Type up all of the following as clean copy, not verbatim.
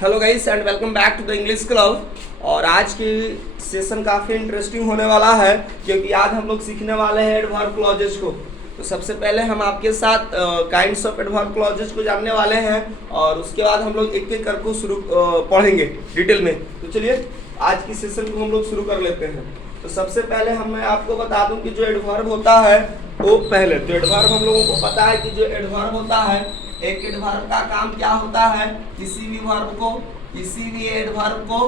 Hello guys and welcome back to the English club. और आज की सेशन काफ़ी इंटरेस्टिंग होने वाला है क्योंकि आज हम लोग सीखने वाले हैं एडवर्ब क्लॉजेज को। तो सबसे पहले हम आपके साथ काइंड्स ऑफ एडवर्ब क्लॉजेज को जानने वाले हैं और उसके बाद हम लोग एक एक करके शुरू पढ़ेंगे डिटेल में। तो चलिए आज की सेशन को हम लोग शुरू कर लेते हैं। तो सबसे पहले मैं आपको बता दूं कि जो एडवर्ब होता है वो पहले तो एडवर्ब हम लोगों को पता है कि जो एडवर्ब होता है, एक एडवर्ब का काम क्या होता है, किसी भी वर्ब को, किसी भी एडवर्ब को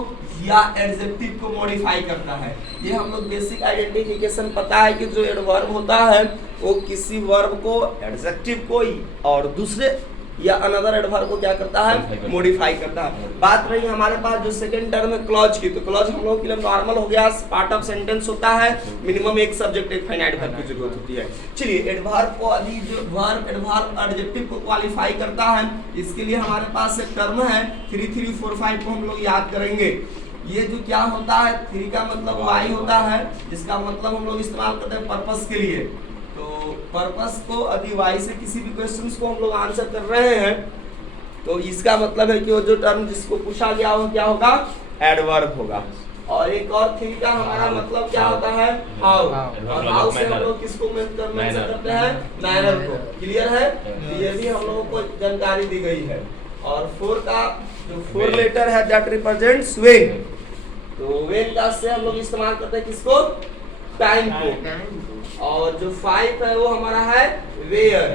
या एडजेक्टिव को मॉडिफाई करता है। ये हम लोग बेसिक आइडेंटिफिकेशन पता है कि जो एडवर्ब होता है वो किसी वर्ब को, एडजेक्टिव को और दूसरे या अनदर एडवर्ब को क्या करता है, मॉडिफाई करता है। बात रही हमारे पास जो सेकंड टर्म है क्लॉज की, तो क्लॉज हम लोगों के लिए नॉर्मल हो गया, पार्ट ऑफ सेंटेंस होता है, मिनिमम एक सब्जेक्ट एक फाइनाइट वर्ब की जरूरत होती है। चलिए एडवर्ब को यदि जो वर्ब एडवर्ब एडजेक्टिव को क्वालिफाई करता है, इसके लिए हमारे पास एक टर्म है 3 3 4 5 को हम लोग याद करेंगे। ये जो क्या होता है, 3 का मतलब वाई होता है, जिसका मतलब हम लोग इस्तेमाल करते हैं पर्पस के लिए। तो पर्पस को यदि वाई से किसी भी क्वेश्चंस को हम लोग आंसर कर रहे हैं तो इसका मतलब है कि वो जो टर्म जिसको पूछा गया हो क्या होगा, एडवर्ब होगा। और एक और 3 का हमारा मतलब क्या होता है, हाउ। और हाउ से हम लोग किसको मेंशन करते हैं, मैनर को। क्लियर है, ये भी हम लोगों को जानकारी दी गई है। और 4 का जो 4 लेटर है दैट रिप्रेजेंट्स व्हेन। तो व्हेन का से हम लोग इस्तेमाल करते हैं किसको, टाइम को। और जो 5 है वो हमारा है वेयर।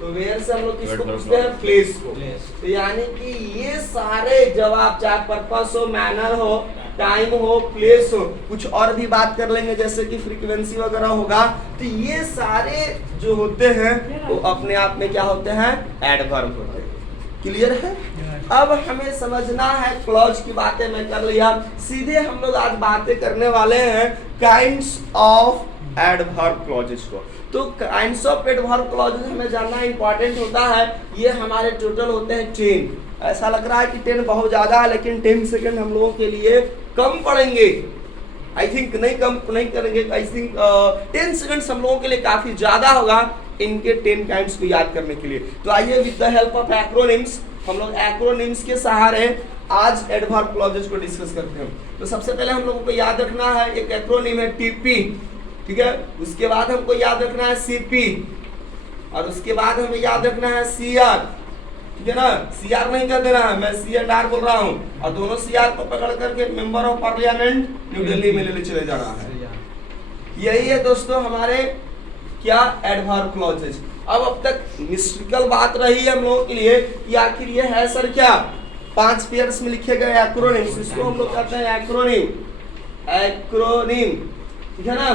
तो वेयर से हम लोग किसको पूछते हैं, प्लेस को। तो यानी कि ये सारे जवाब, चाहे पर्पस हो, मैनर हो, टाइम हो, प्लेस हो, कुछ और भी बात कर लेंगे जैसे कि फ्रीक्वेंसी वगैरह होगा, तो ये सारे जो होते हैं वो अपने आप में क्या होते हैं, एडवर्ब होते हैं। क्लियर है। अब हमें समझना है क्लॉज की बातें मैं कर लिया, सीधे हम लोग आज बातें करने वाले हैं काइंड्स ऑफ एडवर्ब क्लॉजेस को। तो काइंड्स ऑफ एडवर्ब क्लॉजेस हमें जानना इंपॉर्टेंट होता है। ये हमारे टोटल होते हैं 10। ऐसा लग रहा है कि 10 बहुत ज्यादा है, लेकिन 10 सेकंड हम लोगों के लिए कम पड़ेंगे। आई थिंक कम नहीं करेंगे, आई थिंक 10 सेकंड्स हम लोगों के लिए काफी ज्यादा होगा इनके 10 काइंड्स को याद करने के लिए। तो आइए with the help of acronyms, हम लोग एक्रोनिम्स के सहारे आज एडवर्ब क्लॉजेस को डिस्कस करते हैं। तो सबसे पहले हम लोगों को याद रखना है, एक एक्रोनिम है टीपी, ठीक है। उसके बाद हमको याद रखना है सीपी, और उसके बाद हमें याद रखना है सीआर, ठीक है ना। सीआर नहीं कर देना है, मैं सीएनआर बोल रहा हूँ, और दोनों सीआर को पकड़ करके member of parliament new Delhi में लेने चले जाना है। यही है दोस्तों हमारे क्या, एडवर्ब क्लॉजेज। अब तक मिस्टिकल बात रही है हम लोगों के लिए कि आखिर ये है सर क्या, 5 पेयर्स में लिखे गए एक्रोनिम्स, इसको हम लोग कहते हैं एक्रोनिम। एक्रोनिम, ठीक है ना।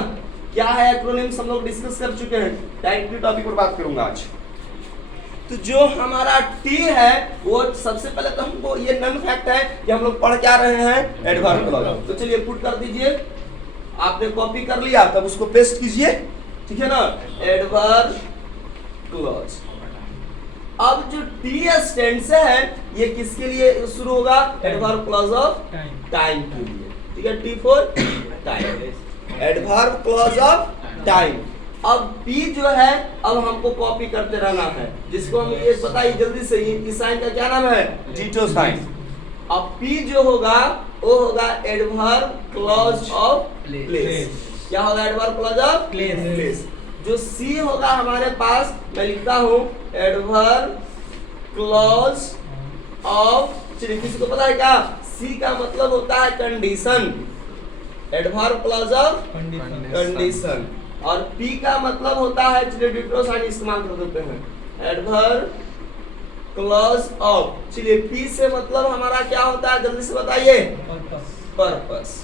क्या है एक्रोनिम्स हम लोग डिस्कस कर चुके हैं, डायरेक्टली टॉपिक पर बात करूंगा आज। तो जो हमारा टी है वो सबसे पहले तो हमको ये नन फैक्ट है कि हम लोग पढ़ क्या रहे हैं, एडवर्ब क्लॉज। तो चलिए पुट कर दीजिए, आपने कॉपी कर लिया तब उसको पेस्ट कीजिए, ठीक है ना, एडवर्ब क्लॉज। अब जो टी स्टैंड से है ये किसके लिए शुरू होगा, एडवर्ब क्लॉज ऑफ टाइम के लिए, ठीक है। T for time, adverb clause of time. अब P जो है अब हमको कॉपी करते रहना है, जिसको हम ये बताइए जल्दी से, इस साइन का क्या नाम है, जीटो साइन। अब P जो होगा वो होगा एडवर्ब क्लॉज ऑफ प्लेस। क्या होगा, एडवर्ब क्लॉज ऑफ प्लेस। जो C होगा हमारे पास, मैं लिखता हूँ एडवर्ब क्लॉज ऑफ, चलिए किसी को पता है क्या, C का मतलब होता है condition, adverb clause of condition. और P का मतलब होता है, चलिए डिटो साइन इस्तेमाल कर देते हैं, एडवर्ब क्लॉज ऑफ, चलिए P से मतलब हमारा क्या होता है, जल्दी से बताइए, पर्पस।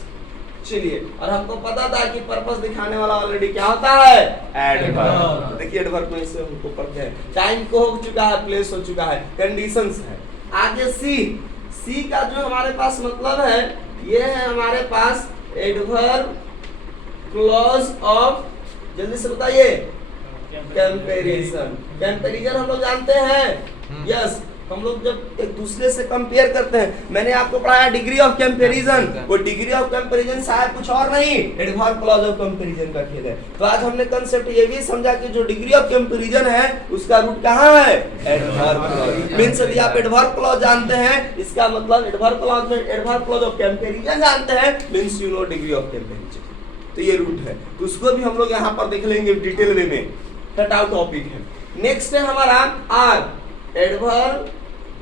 चलिए, और हमको पता था कि पर्पस दिखाने वाला ऑलरेडी क्या होता है, एडवर्ब। देखिए एडवर्ब में से हमको पढ़ते हैं, टाइम को हो चुका है, प्लेस हो चुका है, कंडीशंस है। आगे सी का जो हमारे पास मतलब है, ये है हमारे पास एडवर्ब क्लॉज ऑफ, जल्दी से बताइए, कंपैरिजन। कंपैरिजन हम लोग जानते हैं, यस। हम लोग जब एक दूसरे से कंपेयर करते हैं, मैंने आपको पढ़ाया डिग्री ऑफ कंपैरिजन, वो डिग्री ऑफ कंपैरिजन शायद कुछ और नहीं, एडवर्ब क्लॉज ऑफ कंपैरिजन का खेल है। तो आज हमने कंसेप्ट ये भी समझा कि जो डिग्री ऑफ कंपैरिजन है उसका रूट कहाँ है, एडवर्ब क्लॉज। मींस यदि आप एडवर्ब क्लॉज जानते हैं, इसका मतलब एडवर्ब क्लॉज में एडवर्ब क्लॉज ऑफ कंपैरिजन जानते हैं, means you know degree of comparison. तो ये रूट है, तो उसको भी हम लोग यहाँ पर देख लेंगे डिटेल वे में, कट आउट टॉपिक है। नेक्स्ट है हमारा आर, एडवर्ब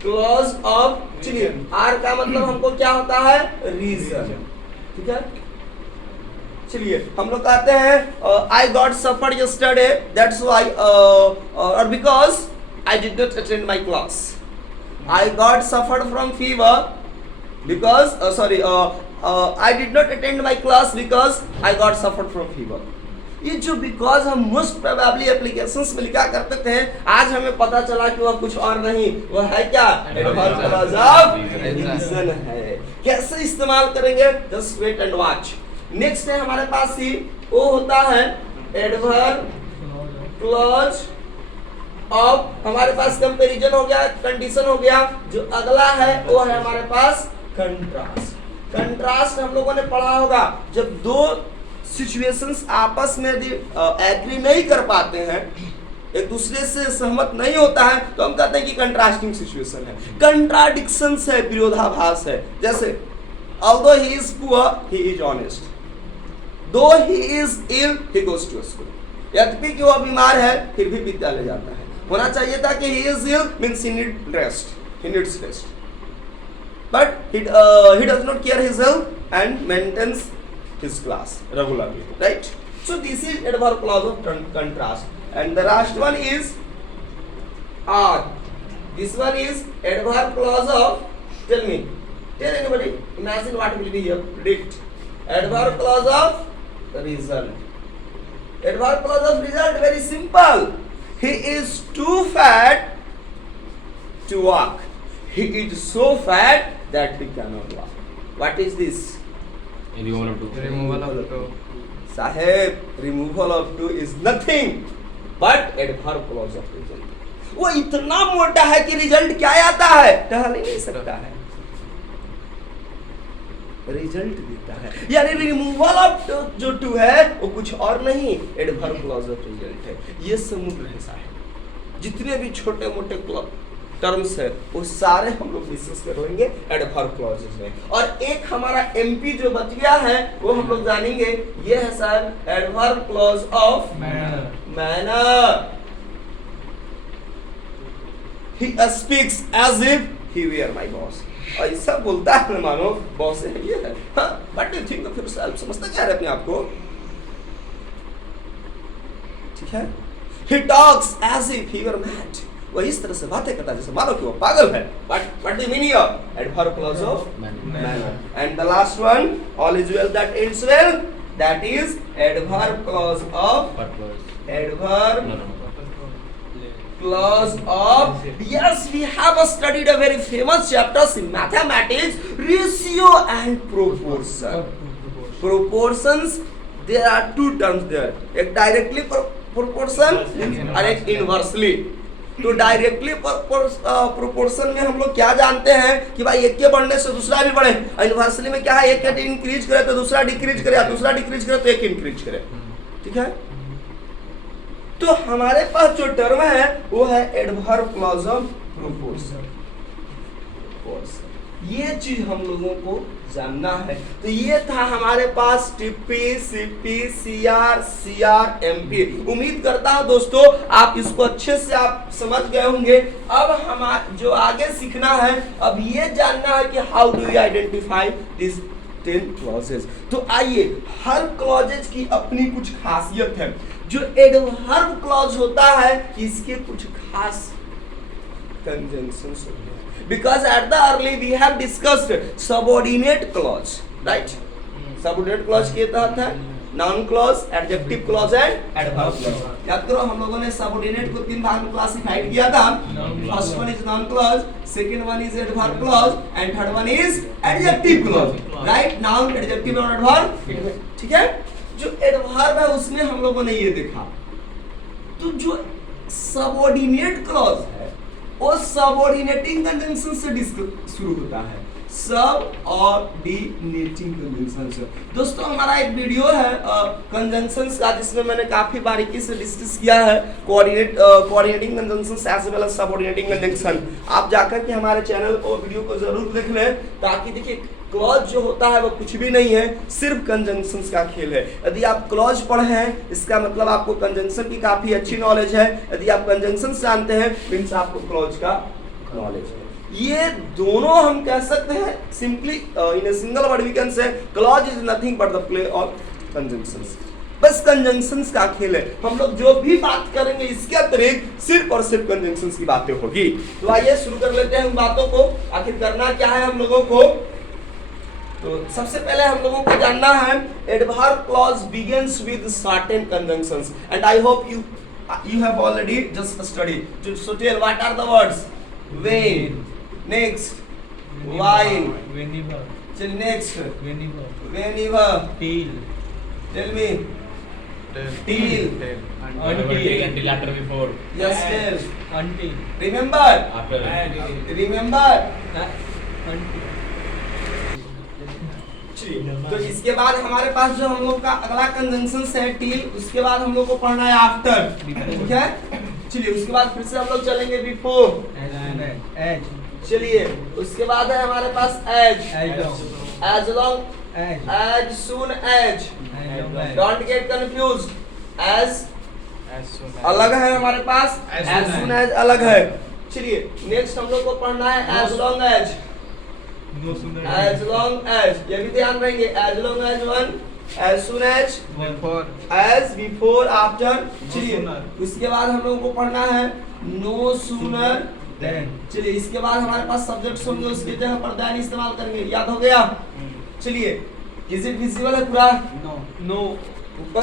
क्लॉज ऑफ, चलिए आर का मतलब हमको क्या होता है, रीजन। ठीक है, चलिए हम लोग कहते हैं I got suffered yesterday that's why और because I did not attend my class. I got suffered from fever because sorry I did not attend my class because I got suffered from fever। ये जो because हम most probably applications में लिखा करते थे, आज हमें पता चला कि वह कुछ और नहीं, वह है क्या, एडवर्ब क्लॉज ऑफ रीजन है। कैसे इस्तेमाल करेंगे, just wait and watch. Next है हमारे पास ही वो होता है एडवर्ब क्लॉज ऑफ, हमारे पास कंपैरिजन हो गया, कंडीशन हो गया। जो अगला है वो है हमारे पास कंट्रास्ट। कंट्रास्ट हम लोगों ने पढ़ा होगा, जब दो सिचुएशंस आपस में यदि एग्री नहीं कर पाते हैं, एक दूसरे से सहमत नहीं होता है, तो हम कहते हैं कि कंट्रास्टिंग सिचुएशन है, कंट्राडिक्शंस है, विरोधाभास है। जैसे although he is poor he is honest, though he is ill he goes to school। यद्यपि कि वह बीमार है फिर भी विद्यालय जाता है। होना चाहिए था कि he is ill means he need rest, he needs rest, but he does not care his health and maintains his class regularly, right? So this is adverb clause of contrast, and the last one is are. This one is adverb clause of, tell anybody, imagine what will be here, predict. Adverb clause of result. Adverb clause of result, very simple. He is too fat to walk. He is so fat that he cannot walk. What is this? Removal of two. Sahib, removal of two is nothing but adverb clause of result। वो इतना मोटा है कि result क्या आता है, टहल ही नहीं सकता है, रिजल्ट देता है। यानी रिमूवल ऑफ जो टू है वो कुछ और नहीं, एडवर्ब क्लॉज ऑफ रिजल्ट है। ये समुद्र है साहब, जितने भी छोटे मोटे टर्म्स है वो सारे हम लोग डिस्कस करेंगे एडवर्ब क्लॉजेस में। और एक हमारा एमपी जो बच गया है वो हम लोग जानेंगे, ये है sir adverb clause of manner. He speaks as if he were my boss। ऐसा बोलता है मानो बॉस है ये है। हाँ, what do you think of yourself? समझता क्या है अपने आप को, ठीक है। He talks as if he were mad। वह इस तरह से बातें करता है जैसे मानो कि वो पागल है। What do you mean here? Adverb clause of manner। And the last one, all is well that ends well, that is adverb clause of clause of, yes, we have studied a very famous chapters in mathematics, ratio and proportion। Proportions, there are two terms there, एक directly proportion और एक inversely। तो directly proportion में हम लोग क्या जानते हैं कि भाई एक के बढ़ने से दूसरा भी बढ़े, इनवर्सली में क्या है, एक के इंक्रीज करे तो दूसरा डिक्रीज करे, दूसरा डिक्रीज करे तो एक इंक्रीज करे, ठीक है। तो हमारे पास जो टर्म है वो है एडवर्ब क्लॉज ऑफ प्रोपोर्शन। ये चीज हम लोगों को जानना है। तो ये था हमारे पास TP, CP, CR, CR, MP. उम्मीद करता हूं दोस्तों आप इसको अच्छे से आप समझ गए होंगे। अब हमारा जो आगे सीखना है, अब ये जानना है कि how do you identify this 10 clauses. तो आइए, हर क्लॉजेज की अपनी कुछ खासियत है। जो एडवर्ब क्लॉज होता है इसके कुछ खास कंजंक्शंस होते हैं। Because at the early we have discussed subordinate clause, right? Subordinate clause के तहत है noun clause, adjective clause and adverb clause। याद करो हम लोगों ने subordinate को 3 भाग में क्लासिफाइड किया था। First one is noun clause, second one is adverb clause and third one is adjective clause, right? Noun, adjective और adverb, ठीक है। जो adverb है उसमें हम लोगों ने ये देखा। तो जो subordinate clause है वो सबऑर्डिनेटिंग कंजंक्शन से शुरू होता है, सबऑर्डिनेटिंग कंजंक्शन से। दोस्तों हमारा एक वीडियो है कंजंक्शंस का, जिसमें मैंने काफी बारीकी से डिस्कस किया है coordinating conjunctions as well as subordinating conjunction. आप जाकर के हमारे चैनल और वीडियो को जरूर देख लें, ताकि देखिए क्लॉज जो होता है वो कुछ भी नहीं है, सिर्फ कंजंक्शंस का खेल है। यदि आप क्लॉज पढ़े हैं, इसका मतलब आपको कंजंक्शन की काफी अच्छी नॉलेज है। यदि आप कंजंक्शंस जानते हैं, मींस आपको क्लॉज का नॉलेज है। ये दोनों हम कह सकते हैं simply in a single word we can say clause is nothing but the play of conjunctions. बस कंजंक्शंस का खेल है। हम लोग जो भी बात करेंगे इसके अतिरिक्त सिर्फ और सिर्फ कंजंक्शंस की बातें होगी। तो आइए शुरू कर लेते हैं उन बातों को। आखिर करना क्या है हम लोगों को? तो सबसे पहले हम लोगों को जानना है adverb clause begins with certain conjunctions and I hope you have already just studied. So tell what are the words? When, next, while, Whenever. till next, Whenever. whenever, Till. tell me, till, Until. After before. yes, tell, Until. remember, After. remember. Until. तो इसके बाद हमारे पास जो हम लोग का अगला conjunction है टिल, उसके बाद हम लोग को पढ़ना है आफ्टर, ठीक है। चलिए उसके बाद फिर से हम लोग चलेंगे बिफोर, As. चलिए उसके बाद है हमारे पास as, as long, As. As soon as, As. Don't get confuse, as अलग है हमारे पास, एज सून एज अलग है। चलिए नेक्स्ट हम लोग को पढ़ना है as long as, No sooner. as long as, ये भी ध्यान रखेंगे, as long as one, as soon as, Before. as before, after। चलिए sooner. उसके बाद हम लोगों को पढ़ना है no sooner Then. चलिए इसके बाद हमारे पास सब्जेक्ट होंगे, उसके जगह पर than इस्तेमाल करेंगे। याद हो गया? चलिए इज इट विजिबल है पूरा? No. नो ऊपर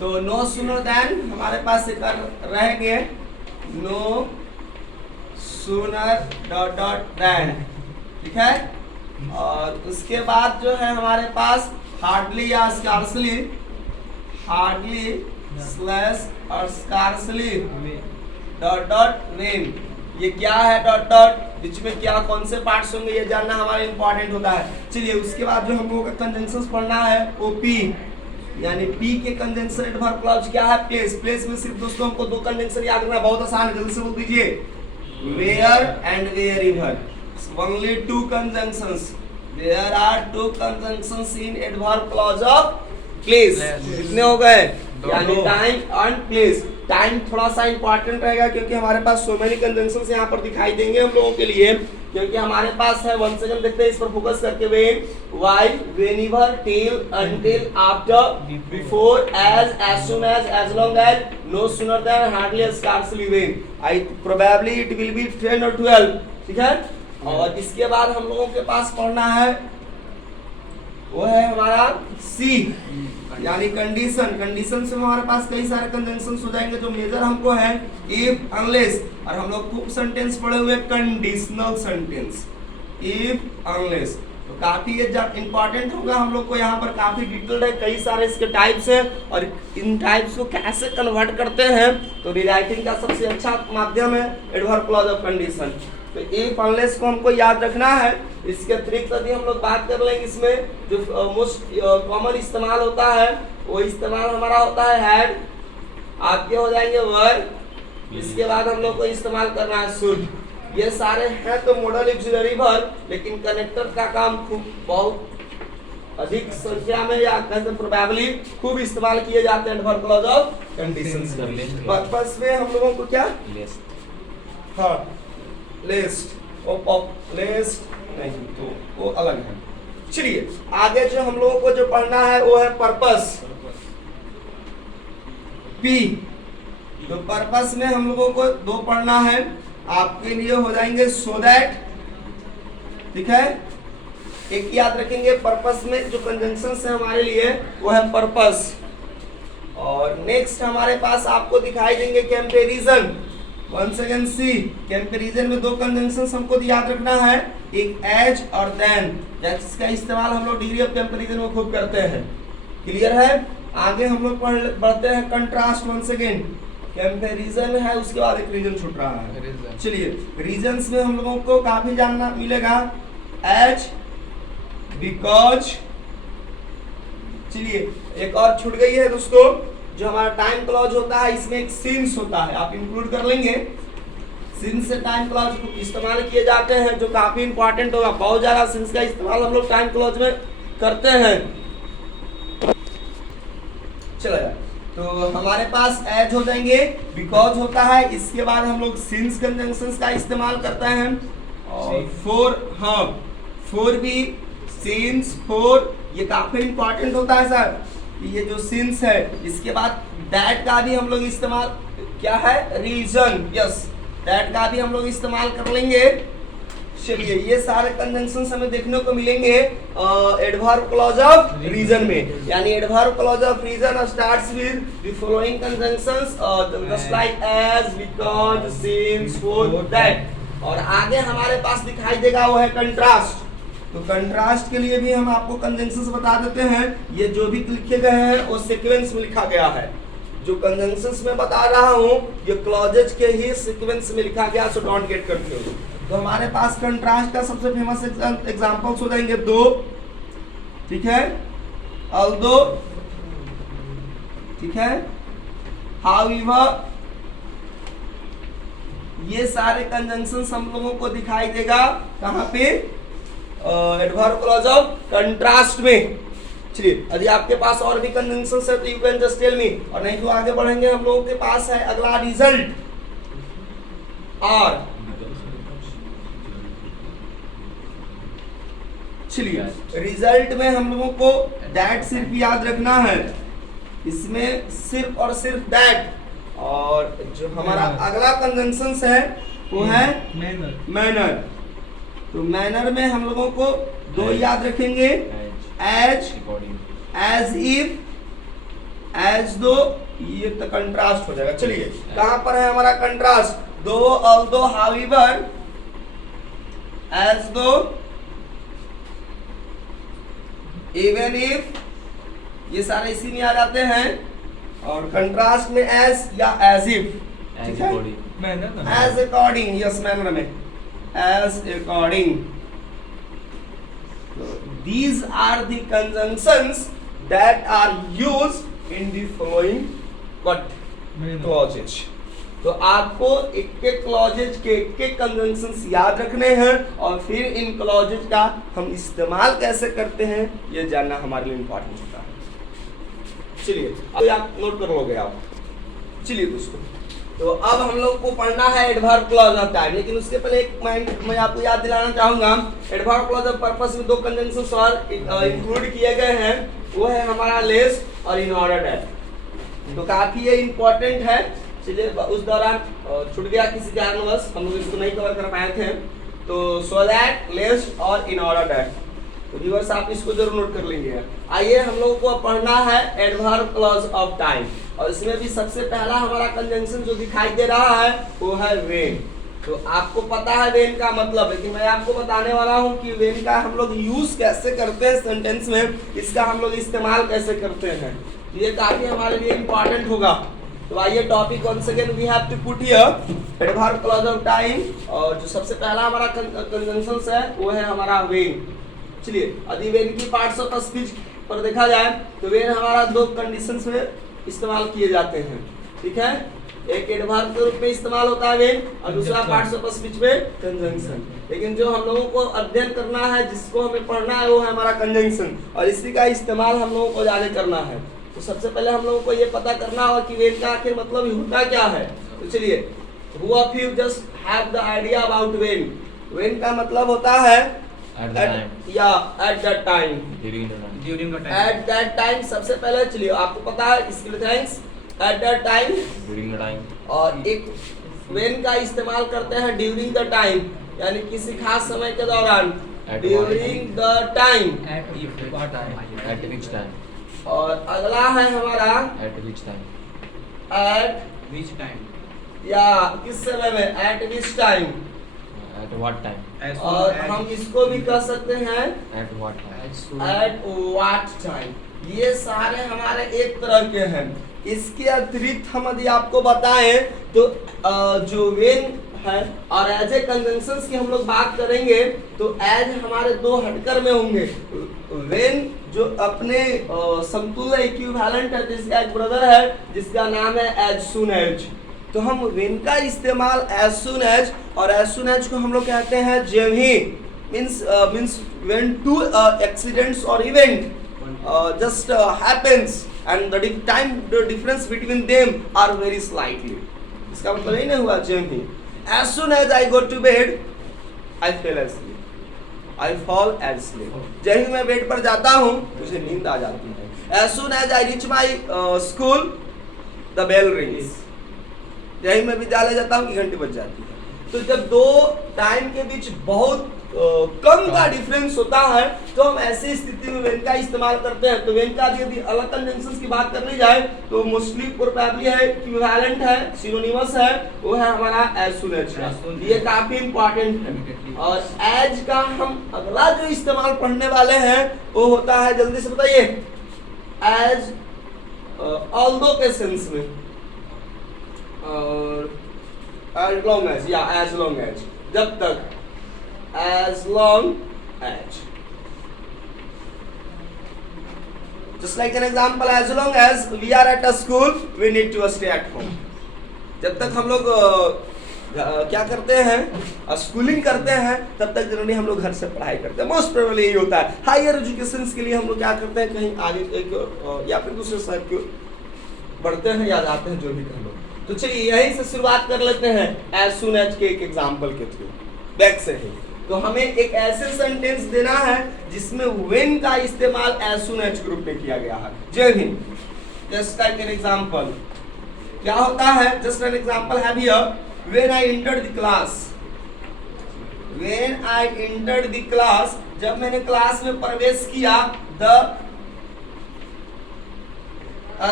तो no sooner than हमारे पास एक रहेंगे no sooner dot dot than, ठीक है। और उसके बाद जो है हमारे पास हार्डली या स्कार्सली, हार्डली स्लैश और स्कार्सली डॉट डॉट व्हेन। ये क्या है डॉट डॉट, बीच में क्या कौन से पार्ट्स होंगे ये जानना हमारा इंपॉर्टेंट होता है। चलिए उसके बाद जो हम लोगों का कंजंक्शंस पढ़ना है वो पी, यानी पी के कंजंक्शन एडवर्ब क्लॉज क्या है? प्लेस। प्लेस में सिर्फ दोस्तों हमको दो कंजंक्शन याद रखना, बहुत आसान है, जल्दी से बोल दीजिए, where and wherever. Only two conjunctions. There are two conjunctions in adverb clause of place. कितने हो गए? यानी टाइम एंड प्लेस। टाइम थोड़ा सा इंपॉर्टेंट रहेगा क्योंकि हमारे पास so many conjunctions यहाँ पर दिखाई देंगे हम लोगों के लिए, क्योंकि हमारे पास है, वन सेकंड देखते हैं इस पर फोकस करके, when, while, whenever, till, until, after, before, as soon as long as, no sooner than, hardly, scarcely, when. Probably it will be 10 or 12, ठीक है। और इसके बाद हम लोगों के पास पढ़ना है वो है हमारा सी, यानी कंडीशन। कंडीशन से हमारे पास कई सारे कंजंक्शंस हो जाएंगे जो मेजर हमको है इफ, अनलेस, और हम लोग खूब सेंटेंस पढ़े हुए कंडीशनल सेंटेंस, इफ, अनलेस। तो काफी ये इंपॉर्टेंट होगा हम लोग को, यहाँ पर काफी डिटेल्ड है, कई सारे इसके टाइप्स हैं और इन टाइप्स को कैसे कन्वर्ट करते हैं। तो रीराइटिंग का सबसे अच्छा माध्यम है एडवर्ब क्लॉज ऑफ कंडीशन। तो इफ अनलेस को हमको याद रखना है। इसके अतिरिक्त यदि हम लोग बात कर लेंगे, इसमें जो मोस्ट कॉमन इस्तेमाल होता है वो इस्तेमाल हमारा होता है हैड, आपके हो जाएंगे वर, इसके बाद हम लोग को इस्तेमाल करना है शुड। ये सारे हैं तो मॉडल ऑक्सिलरी वर्ब, लेकिन कनेक्टर का काम खूब बहुत अधिक संख्या में या कहते प्रोबेबली खूब इस्तेमाल किए जाते हैं adverb clause of conditions. Purpose में हम लोगों को क्या, हाँ लिस्ट और लिस्ट नहीं, तो वो अलग है। चलिए आगे जो हम लोगों को जो पढ़ना है वो है पर्पस, पी। तो पर्पस में हम लोगों को दो पढ़ना है, आपके लिए हो जाएंगे सो दैट, ठीक है। एक याद रखेंगे, पर्पस में जो कंजंक्शंस है हमारे लिए वो है पर्पस। और नेक्स्ट हमारे पास आपको दिखाई देंगे कंपैरिजन। वंस अगेन सी, कंपैरिजन में दो कंजंक्शंस हमको याद रखना है, एक एज और देन, जिसका इस्तेमाल हम लोग डिग्री ऑफ कंपैरिजन में खूब करते हैं। क्लियर है? आगे हम लोग बढ़ते हैं कंट्रास्ट। वंस अगेन कंपैरिजन है, उसके बाद एक रीजन छूट रहा है। Reason. चलिए रीजंस में हम लोगों को काफी जानना मिलेगा, एज, बिकॉज। चलिए एक और छूट गई है दोस्तों, जो हमारा टाइम क्लॉज होता है इसमें एक सिंस होता है, आप इंक्लूड कर लेंगे। सिंस से टाइम क्लॉज को इस्तेमाल किए जाते हैं, जो काफी इंपॉर्टेंट होगा। बहुत ज्यादा सिंस का इस्तेमाल हम लोग टाइम क्लॉज में करते हैं। चलो तो हमारे पास एज हो जाएंगे, बिकॉज होता है, इसके बाद हम लोग सिंस कंजंक्शंस का इस्तेमाल करते हैं, और फॉर, हाँ फॉर भी, सिंस, फॉर, ये काफी इंपॉर्टेंट होता है सर। ये जो सिंस है, इसके बाद दैट का भी हम लोग इस्तेमाल, क्या है, रीजन, यस, दैट का भी हम लोग इस्तेमाल कर लेंगे। चलिए ये सारे कंजंक्शंस हमें देखने को मिलेंगे एडवर्ब क्लॉज ऑफ रीजन में, यानी adverb clause of reason starts with the following conjunctions just like as, because, since, for, that. और आगे हमारे पास दिखाई देगा वो है कंट्रास्ट। तो कंट्रास्ट के लिए भी हम आपको कंजंक्शंस बता देते हैं। ये जो भी लिखे गए हैं वो सीक्वेंस में लिखा गया है। जो कंजंक्शंस में बता रहा हूँ ये क्लॉजेज के ही सीक्वेंस में लिखा गया, सो डोंट गेट कंफ्यूज। तो हमारे पास कंट्रास्ट का सबसे फेमस एग्जांपल्स हो जाएंगे दो, ठीक है, अल्दो, ठीक है, हाउएवर। ये सारे कंजंक्शंस हम लोगों को दिखाई देगा कहाँ पे, एडवर्ब क्लॉज ऑफ कंट्रास्ट में। चलिए यदि आपके पास और भी कंजंक्शंस है तो you can just tell me, और नहीं तो आगे बढ़ेंगे। हम लोगों के पास है अगला रिजल्ट, और चलिए रिजल्ट में हम लोगों को दैट सिर्फ याद रखना है, इसमें सिर्फ और सिर्फ दैट। और जो हमारा अगला कंजंक्शंस है वो है मैनर। तो मैनर में हम लोगों को दो याद रखेंगे, एज, एज इफ, एज दो, ये तो कंट्रास्ट हो जाएगा। चलिए कहां पर है हमारा कंट्रास्ट, दो, अल्दो, हाउएवर, एज दो, इवन इफ, ये सारे इसी में आ जाते हैं। और कंट्रास्ट में एज या एज इफ, ठीक है, एज अकॉर्डिंग, यस मैनर में as according. These are the conjunctions that are used in the following what clauses। तो आपको एक एक क्लॉजेज के एक एक कंजंक्शंस याद रखने हैं, और फिर इन क्लॉजेज का हम इस्तेमाल कैसे करते हैं ये जानना हमारे लिए इम्पोर्टेंट होता है। चलिए अब आप नोट कर लोगे आप। चलिए दोस्तों, तो अब हम लोग को पढ़ना है एडवर्ब क्लॉज ऑफ टाइम, लेकिन उसके पहले एक मैं आपको याद दिलाना चाहूंगा। एडवर्ब क्लॉज ऑफ पर्पस में दो कंजंक्शंस और इंक्लूड किए गए हैं, वो है हमारा लेस और इन ऑर्डर दैट। तो काफी ये इंपॉर्टेंट है। चलिए उस दौरान छूट गया किसी कारणवश, हम लोग इसको नहीं कवर कर पाए थे, तो सो दैट, लेस और इन ऑर्डर दैट। तो व्यूअर्स आप इसको जरूर नोट कर लेंगे। आइए हम लोगों को पढ़ना है एडवर्ब क्लॉज ऑफ टाइम, और इसमें भी सबसे पहला हमारा कंजंक्शन जो दिखाई दे रहा है वो है व्हेन। तो आपको पता है व्हेन का मतलब, लेकिन मैं आपको बताने वाला हूँ कि व्हेन का हम लोग यूज कैसे करते हैं सेंटेंस में, इसका हम लोग इस्तेमाल कैसे करते हैं। ये काफी हमारे लिए इम्पोर्टेंट होगा। तो आइए topic once again we have to put here adverb clause of time, और जो सबसे पहला हमारा कंजंक्शन है वो है हमारा व्हेन। चलिए यदि व्हेन की पार्ट्स ऑफ स्पीच पर देखा जाए तो व्हेन हमारा दो कंडीशंस में इस्तेमाल किए जाते हैं, ठीक है। एक एडवर्ब के रूप में इस्तेमाल होता है व्हेन, और दूसरा पार्ट्स ऑफ स्पीच में कंजंक्शन। लेकिन जो हम लोगों को अध्ययन करना है, जिसको हमें पढ़ना है, वो है हमारा कंजंक्शन, और इसी का इस्तेमाल हम लोगों को ज्यादा करना है। तो सबसे पहले हम लोगों को ये पता करना होगा कि व्हेन का आखिर मतलब होता क्या है। तो चलिए, who of you just have the idea about when. When का मतलब होता है At the time. at that time, During the time. During the time. at that time। सबसे पहले चलिए आपको पता है, इसके लिए thanks. at that time, During the time. और एक when का इस्तेमाल करते हैं during the time, यानी किसी खास समय के दौरान, At during the time। At what time? At which time? और अगला है हमारा At which time? at, Which time? या किस समय में, at which time। At what time? As soon और as- हम इसको भी कह सकते हैं At what time? as soon at what time। ये सारे हमारे एक तरह के हैं। इसके अतिरिक्त हम यदि आपको बताएं तो जो वेन है और एज ए कंजंक्शंस की हम लोग बात करेंगे तो एज हमारे दो हटकर में होंगे। वेन जो अपने समतुल्य इक्विवेलेंट है, जिसका एक ब्रदर है जिसका नाम है एज सून एज। तो हम वेन का इस्तेमाल एज सून एज, और एज सून एज को हम लोग कहते हैं जब ही मींस व्हेन टू एक्सीडेंट्स और event just happens and the time the difference between them are very slightly। इसका मतलब ये नहीं हुआ जब ही as soon as I go to bed I fell asleep, I fall asleep। जब ही मैं बेड पर जाता हूँ मुझे नींद आ जाती है। as soon as I reach my school the bell rings। जब ही मैं विद्यालय जाता हूँ की घंटी बज जाती है। तो जब दो टाइम के बीच बहुत कम का डिफरेंस होता है तो हम ऐसी स्थिति में वेन का इस्तेमाल करते हैं। तो वेन का यदि अलग कंजंक्शंस की बात करनी जाए तो मोस्टली प्रोबेबली है, इक्विवेलेंट है, सिनोनिमस है, वो है हमारा एज सून एज का। ये काफी इंपॉर्टेंट है। और एज का हम अगला जो इस्तेमाल पढ़ने वाले हैं वो होता है, जल्दी से बताइए, एज ऑल्दो के सेंस में, और as long as, या as long as, जब तक, as long as, just like an example, as long as we are at a school we need to stay at home। जब तक हम लोग क्या करते हैं, स्कूलिंग करते हैं, तब तक जनरली हम लोग घर से पढ़ाई करते हैं। मोस्ट प्रोबेबली यही होता है। हायर एजुकेशन के लिए हम लोग क्या करते हैं, कहीं आगे या फिर दूसरे शहर की बढ़ते हैं या जाते हैं, जो भी कर लो। तो चलिए यहीं से शुरुआत कर लेते हैं एज सून एज के एक एग्जाम्पल के थ्रू, बैक से ही। तो हमें एक ऐसे सेंटेंस देना है जिसमें व्हेन का इस्तेमाल एज सून एज ग्रुप में किया गया है। जय Hind. Just like an example क्या होता है, just an example have here, when I entered the class. When I entered the class, जब मैंने क्लास में प्रवेश किया, द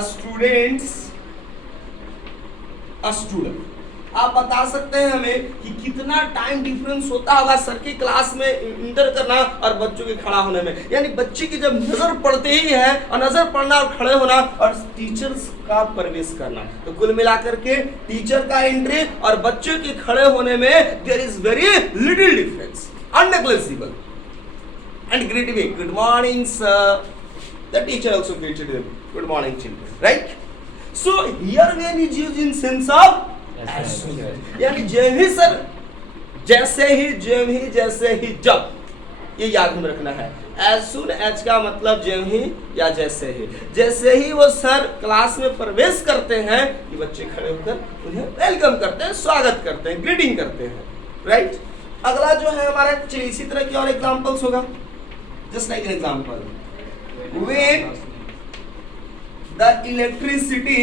स्टूडेंट्स, स्टूडेंट। आप बता सकते हैं हमें कि कितना टाइम डिफरेंस होता होगा सर की क्लास में इंटर करना और बच्चों के खड़ा होने में। यानी बच्चे की जब नजर पड़ते ही है, और नजर पड़ना और खड़े होना और टीचर्स का प्रवेश करना, तो कुल मिलाकर के टीचर का एंट्री और बच्चों के खड़े होने में there is very little difference, and negligible. And greeting, good morning sir, the teacher also greeted them, good morning children, right. So here when is used in sense of as soon as, यानी जब ही sir, जैसे ही, जब ही, जैसे ही, जब, ये याद में रखना है। as soon as का मतलब जब ही या जैसे ही। जैसे ही वो सर क्लास में प्रवेश करते हैं कि बच्चे खड़े होकर उन्हें वेलकम करते हैं, स्वागत करते हैं, ग्रीटिंग करते हैं, राइट। अगला जो है हमारा, चलिए इसी तरह की और एग्जांपल्स होगा। Just like an example, when the electricity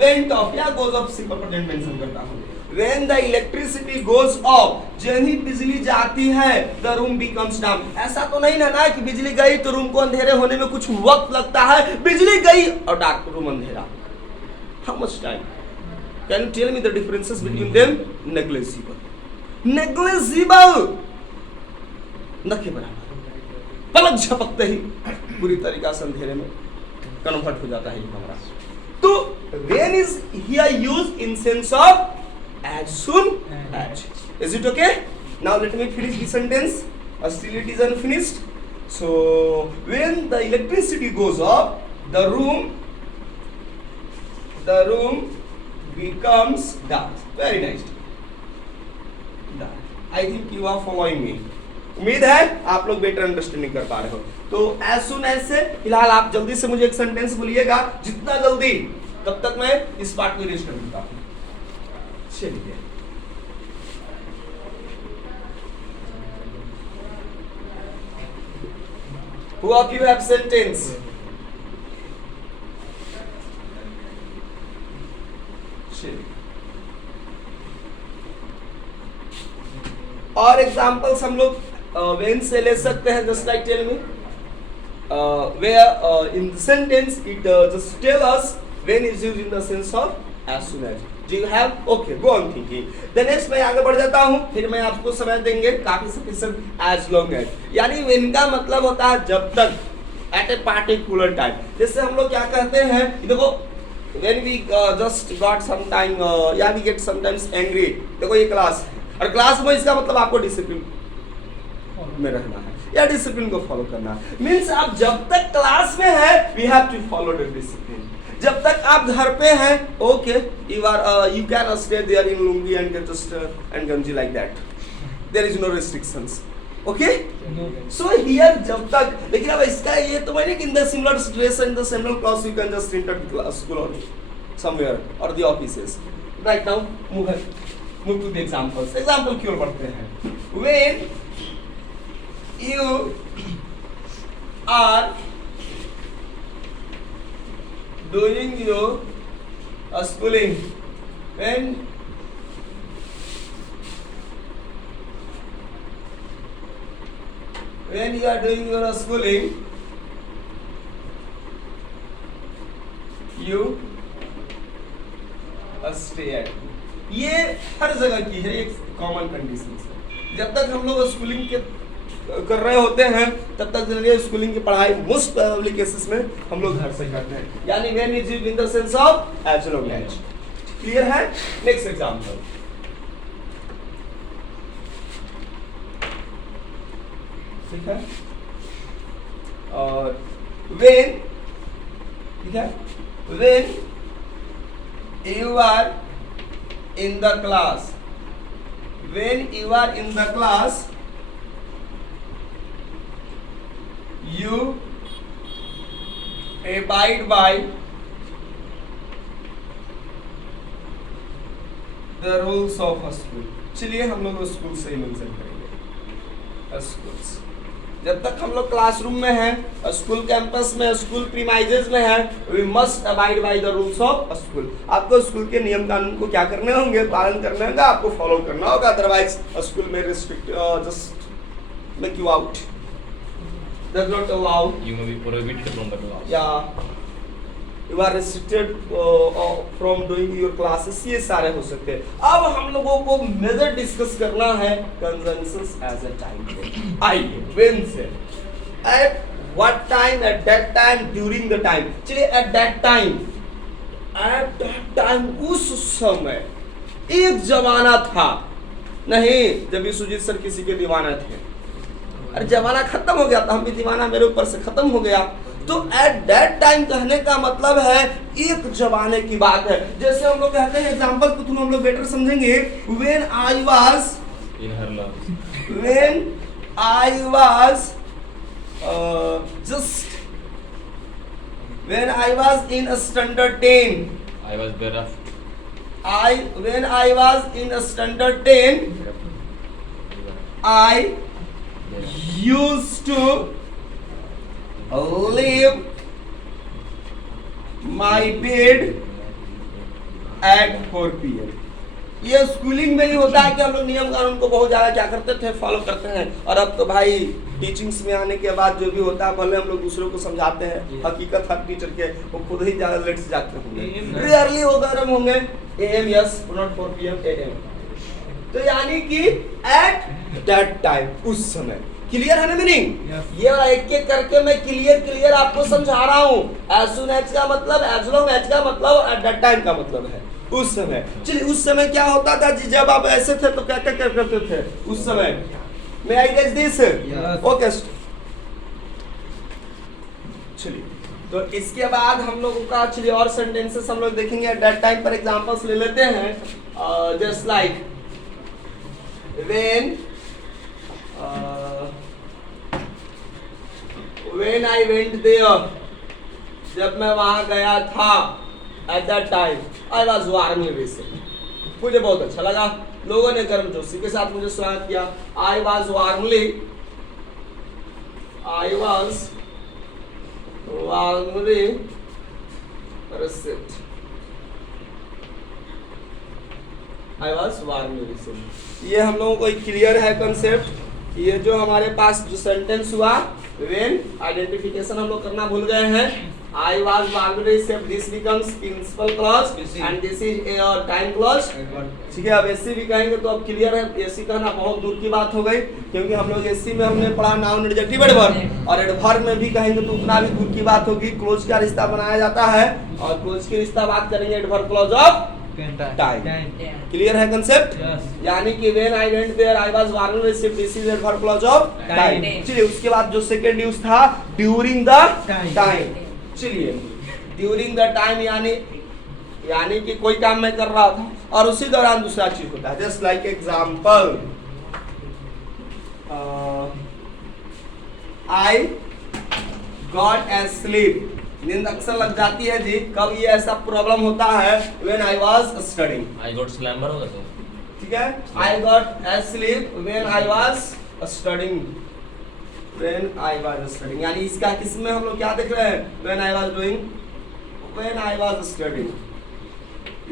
went off, या goes off simple present mention करता हूँ। when the electricity goes off, जब ही बिजली जाती है, the room becomes dark। ऐसा तो नहीं ना कि बिजली गई तो रूम को अंधेरे होने में कुछ वक्त लगता है, बिजली गई और डार्क रूम अंधेरा। how much time? can you tell me the differences between them? negligible, negligible, न के बराबर। पलक झपकते ही पूरी तरीका से अंधेरे में कन्वर्ट हो जाता है ये कमरा। तो when is here used in sense of as soon as। is it okay? now let me finish the sentence, still it is unfinished। so when the electricity goes off, the room becomes dark। very nice, dark। I think you are following me। उम्मीद है आप लोग better understanding कर पा रहे हो। तो as soon as से फिलहाल आप जल्दी से मुझे एक सेंटेंस बोलिएगा, जितना जल्दी, तब तक मैं इस पार्ट में रजिस्टर करता हूं। चलिए, who of you have sentence? और एग्जांपल्स हम लोग वेन से ले सकते हैं। Just like tell me where in the sentence it just tell us when is used in the sense of as soon as. Do you have? Okay, go on thinking. The next मैं आगे बढ़ जाता हूँ, फिर मैं आपको समय देंगे काफी sufficient as long as. यानी when का मतलब होता है जब तक, at a particular time. जैसे हम लोग क्या कहते हैं, देखो when we just got some time, या we get sometimes angry. देखो ये क्लास है और क्लास में इसका मतलब आपको डिसिप्लिन में रहना है या डिसिप्लिन को फॉलो करना है. मीन्स आप जब तक क्लास में है we have to follow the discipline. जब तक आप घर पे हैं okay you can stay there in lungi and just and ganji like that. There is no restrictions. Okay so here जब तक. लेकिन अब इसका ये तो मैंने in the similar dress in the similar class you can just enter the class school और somewhere और the offices. Right now move to the examples. Example की ओर बढ़ते हैं. When you are doing your schooling, when you are doing your schooling you stay at. ये हर जगह की है एक कॉमन कंडीशन है. जब तक हम लोग स्कूलिंग के कर रहे होते हैं तब तक जनरली स्कूलिंग की पढ़ाई मोस्ट प्रोबेबली केसेस में हम लोग घर से करते हैं. यानी when is in the sense of as long as. Clear है? Next example. ठीक है. और व्हेन, ठीक है, when you are in the class, when you are in the class you abide by the rules of a school. चलिए हम लोग school से ही मेंशन करेंगे. स्कूल्स जब तक हम लोग क्लासरूम में हैं, स्कूल कैंपस में, स्कूल प्रीमाइजेस में हैं, we must abide by the rules of school. आपको स्कूल के नियम कानून को क्या करने होंगे, पालन करना होगा, आपको फॉलो करना होगा. अदरवाइज स्कूल में restrict just make you out. Does not allow. You may be prohibited from the class. Yeah, you are restricted from doing your classes. ये सारे हो सकते हैं. अब हम लोगों को मेजर डिस्कस करना है consensus as a time. आइए when से, at what time, at that time, during the time. चलिए at that time उस समय एक जमाना था. नहीं जब सुजीत सर किसी के दीवाना थे. अरे जमाना खत्म हो गया था, हम भी दीवाना मेरे ऊपर से खत्म हो गया. तो एट दैट टाइम कहने का मतलब है एक जमाने की बात है. जैसे हम लोग कहते हैं एग्जांपल को तुम हम लोग बेटर समझेंगे. When I was In her love. When I was just when I was in standard 10. I was bereft. When I was in standard 10, I used to leave my bed at 4 PM. ये schooling में ही होता है कि हम लोग नियम कानून को बहुत ज्यादा क्या करते थे, फॉलो करते हैं. और अब तो भाई टीचिंग्स में आने के बाद जो भी होता है भले हम लोग दूसरों को समझाते हैं, हकीकत हर टीचर के वो खुद ही ज्यादा लेट से जाते होंगे. रियरली अगर हम होंगे AM, yes, not 4 PM, AM. तो यानी कि एट दैट टाइम, उस समय. क्लियर है ना मीनिंग? ये वाला एक एक करके मैं क्लियर आपको समझा रहा हूँ. एज सून एज का मतलब, एज लॉन्ग एज का मतलब, एट दैट टाइम का मतलब है उस समय. चलिए उस समय क्या होता था जी, जब आप ऐसे थे तो क्या क्या करते थे उस समय? मैं आई गेस दिस ओके. चलिए तो इसके बाद हम लोगों का चलिए और सेंटेंसेस हम लोग देखेंगे. एट दैट टाइम पर एग्जांपल्स ले लेते हैं. Just like when I went there, जब मैं वहां गया था, at that time I was warmly received. मुझे बहुत अच्छा लगा, लोगों ने गर्मजोशी के साथ मुझे स्वागत किया. I was warmly received. I was warmly received. ये हम लोगों को क्लियर है कंसेप्ट. ये जो हमारे पास जो सेंटेंस हुआ when, आइडेंटिफिकेशन हम लोग करना भूल गए हैं. I was already said this becomes principal clause and this is a time clause। ठीक है, अब एसी भी कहेंगे तो अब क्लियर है, एसी कहना बहुत दूर की बात हो गई, क्योंकि हम लोग एसी में हमने पढ़ा नाउन एडजेक्टिव एडवर्ब, और एडवर्ब में भी कहेंगे तो उतना भी दूर की बात होगी। क्लोज का रिश्ता बनाया जाता है, और क्लोज की रिश्ता बात करेंगे adverb clause of time. Clear है कंसेप्ट? यानी कि when I went there I was warned received, this is adverb clause of time. चलिए, उसके बाद जो सेकंड यूज था ड्यूरिंग द टाइम। चलिए, ड्यूरिंग द टाइम यानी कि कोई काम मैं कर रहा था और उसी दौरान दूसरा चीज होता है। Just like example, I got a sleep. नींद अक्सर लग जाती है जी, कब ये ऐसा प्रॉब्लम होता है? When I was studying. I got slammer होगा तो ठीक है, I got a sleep when I was studying. When I was studying यानी इसका किसमें हम लोग क्या देख रहे हैं? When I was doing, when I was studying,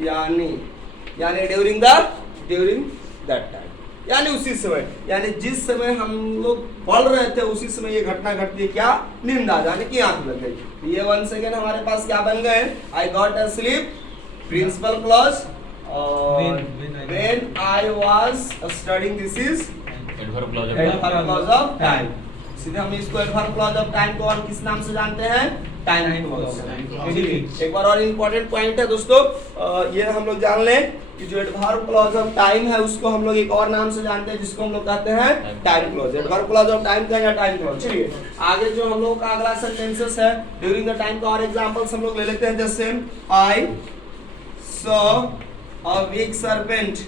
यानी ड्यूरिंग दैट टाइम, यानी उसी समय, यानी जिस समय हम लोग पढ़ रहे थे उसी समय ये घटना घटती है। क्या? नींद आ जाने की, आंख लग गई। ये वन सेकेंड हमारे पास क्या बन गए? I got a sleep, principal clause, और when I was studying, this is adverb clause of time. सीधे हम इसको एडवर्ब क्लॉज ऑफ टाइम को और किस नाम से जानते हैं? Time clause. एक बार और इम्पोर्टेंट पॉइंट है दोस्तों, ये हम लोग जान लें कि जो एडवर्ब क्लॉज ऑफ टाइम है उसको हम लोग एक और नाम से जानते हैं, जिसको हम लोग कहते हैं time clause. Adverb clause of time का या टाइम क्लॉज। चलिए, आगे जो हम लोग का अगला सेंटेंसेस है ड्यूरिंग द टाइम का, और एग्जांपल्स हम लोग ले लेते हैं। जैसे I saw a big serpent,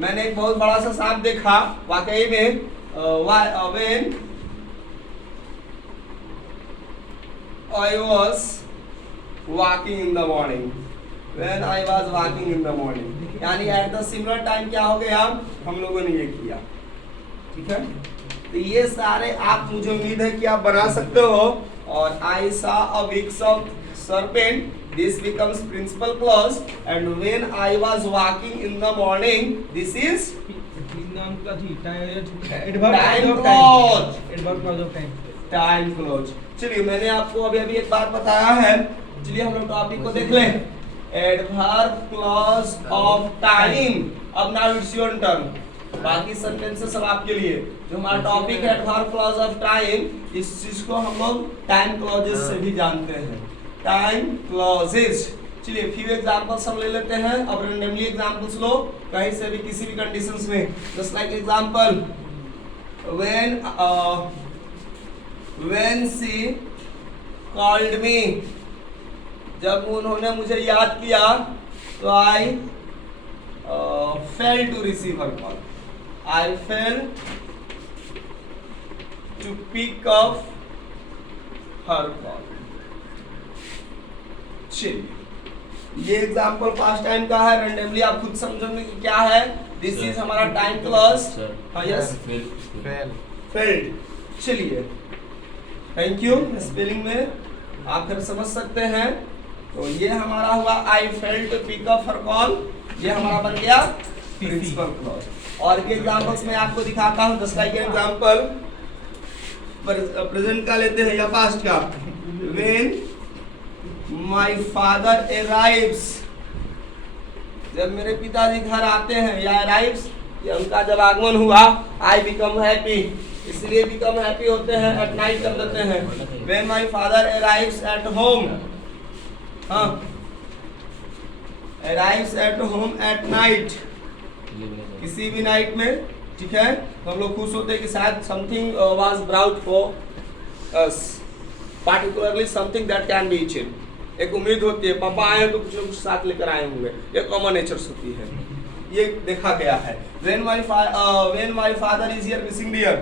मैंने एक बहुत बड़ा सा सांप देखा। वाकई में when I was walking in the morning, when I was walking in the morning, यानी एट द सिमिलर टाइम क्या हो गया? हम लोगों ने ये किया। ठीक है, तो ये सारे आप, मुझे उम्मीद है कि आप बना सकते हो। और आई saw a big serpent, this becomes principal clause, and when I was walking in the morning, this is time clause. चलिए, मैंने आपको अभी एक बात बताया है। चलिए हम लोग टॉपिक को देख लें। Adverb clause of time. अब नाउ इट्स योर टर्न, बाकी सेंटेंसेस सब आपके लिए। जो हमारा टॉपिक है एडवर्ब क्लॉज ऑफ टाइम, इस चीज को हम लोग टाइम क्लॉजेस से भी जानते हैं, टाइम क्लॉजेस। चलिए, फ्यू एग्जांपल्स हम ले लेते हैं। अब रैंडमली एग्जांपल्स लो, कहीं से भी किसी भी कंडीशंस में। Just like example, when she called me, जब उन्होंने मुझे याद किया तो I failed to receive her call, I failed to pick up her call। चलिए, ये एग्जांपल पास्ट टाइम का है। रैंडमली आप खुद समझोगे कि क्या है। दिस इज हमारा टाइम क्लॉज। हाँ, यस, फेल्ड। चलिए, थैंक यू। स्पेलिंग में आप फिर समझ सकते हैं। तो ये हमारा हुआ I failed to pick up her call, ये हमारा बन गया प्रिंसिपल क्लॉज। और भी एग्जांपल्स मैं आपको दिखाता हूं। जस्ट लाइक एग्जांपल, प्रेजेंट का लेते हैं या पास्ट का। व्हेन माय फादर अराइव्स, जब मेरे पिताजी घर आते हैं, या अराइव्स, या उनका जब आगमन हुआ। आई बिकम हैप्पी, इसलिए बिकम हैप्पी होते हैं, एट नाइट कर देते हैं। When my father arrives at home, हाँ, arrives at home at night, किसी भी नाइट में। ठीक है, तो हम लोग खुश होते हैं कि शायद something was brought for us, particularly something that can be eaten. एक उम्मीद होती है, पापा आए हैं तो कुछ ना कुछ साथ लेकर आए होंगे, ये कॉमन नेचर्स होती है, ये देखा गया है। When my father is here missing dear,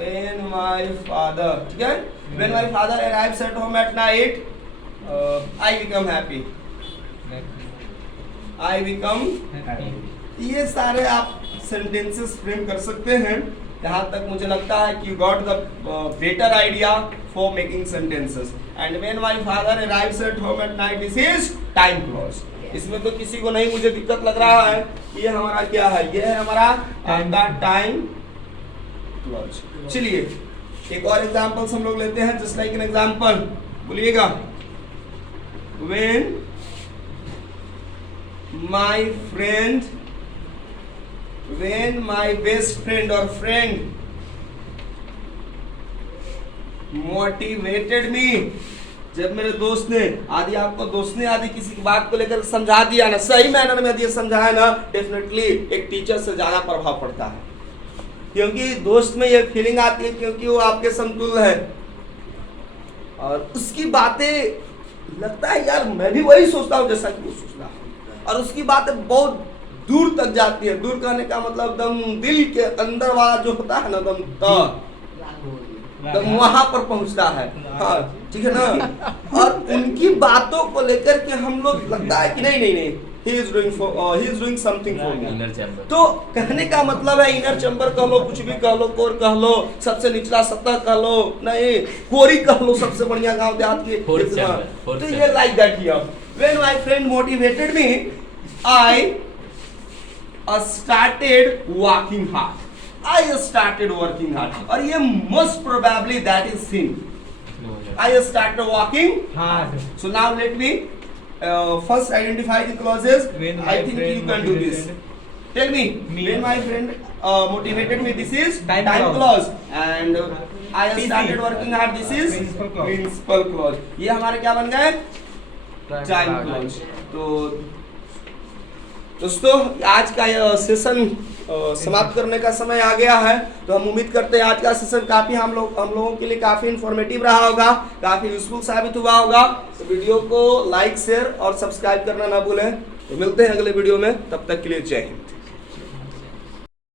when my father, ठीक है, when my father arrives at home at night, I become happy, I become happy। ये सारे आप सेंटेंसेस फ्रेम कर सकते हैं। यहाँ तक मुझे लगता है कि you got the better idea for making sentences. And when my father arrives at home at night, this is time clause. इसमें तो किसी को नहीं मुझे दिक्कत लग रहा है। ये हमारा क्या है? ये है हमारा आपका टाइम क्लॉज। चलिए, एक और एग्जांपल्स हम लोग लेते हैं, जस्ट लाइक एन एग्जांपल, बोलिएगा व्हेन माय बेस्ट फ्रेंड और फ्रेंड मोटिवेटेड मी, जब मेरे दोस्त ने, आदि आपको दोस्त ने आदि किसी की बात को लेकर समझा दिया ना, सही मैनर में दिया समझाया ना, डेफिनेटली एक टीचर से ज्यादा प्रभाव पड़ता है, क्योंकि दोस्त में ये फीलिंग आती है क्योंकि वो आपके समतुल्य है और उसकी बातें लगता है यार मैं भी वही सोचता हूँ जैसा कि वो सोचता है, और उसकी बातें बहुत दूर तक जाती है। दूर करने का मतलब दम दिल के अंदर वाला जो होता है ना, दम वहां पर पहुंचता है। हाँ ठीक है ना। और उनकी बातों को लेकर के हम लोग लगता है कि नहीं he is doing something for me। Inner chamber. तो कहने का मतलब है इनर चैम्बर कह लो, कुछ भी कह लो, कोर कह लो, सबसे निचला सतह कह लो, नहीं कोरी कह लो, सबसे बढ़िया गांव देहात की। तो ये like that here when my friend motivated me I started working hard। I started working hard। और ये most probably that is sin। I started working hard। So now let me first identify the clauses। I think you can do this। Tell me when my friend motivated me, this is time clause, and I started working hard, this is principal clause। ये हमारे क्या बन गए? Time clause. तो दोस्तों आज का यह सेशन समाप्त करने का समय आ गया है, तो हम उम्मीद करते हैं आज का सेशन काफी हम लोगों के लिए काफी इंफॉर्मेटिव रहा होगा, काफी यूजफुल साबित हुआ होगा। तो वीडियो को लाइक शेयर और सब्सक्राइब करना ना भूलें। तो मिलते हैं अगले वीडियो में, तब तक के लिए जय हिंद।